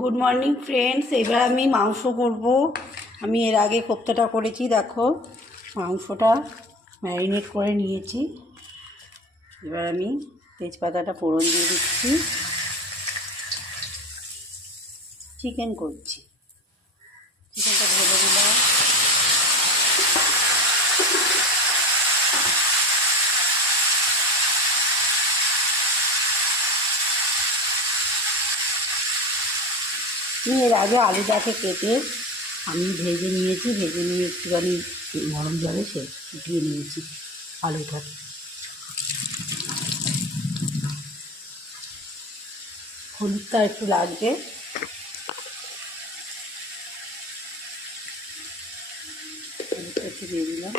Good morning friends. এবার আমি মাংস করব। আমি এর আগে কোপ্তাটা করেছি, দেখো মাংসটা ম্যারিনেট করে নিয়েছি। এবার আমি তেজপাতাটা ফোড়ন দিয়ে দিচ্ছি। চিকেন করছি, চিকেনটা ঢেলে দিলাম। এর আগে আলুটাকে কেটে আমি ভেজে নিয়েছি, ভেজে নিয়ে একটুখানি গরম জলে সে ফুটিয়ে নিয়েছি আলুটাকে। হলুদটা একটু লাগবে, হলুদটা একটু দিয়ে দিলাম।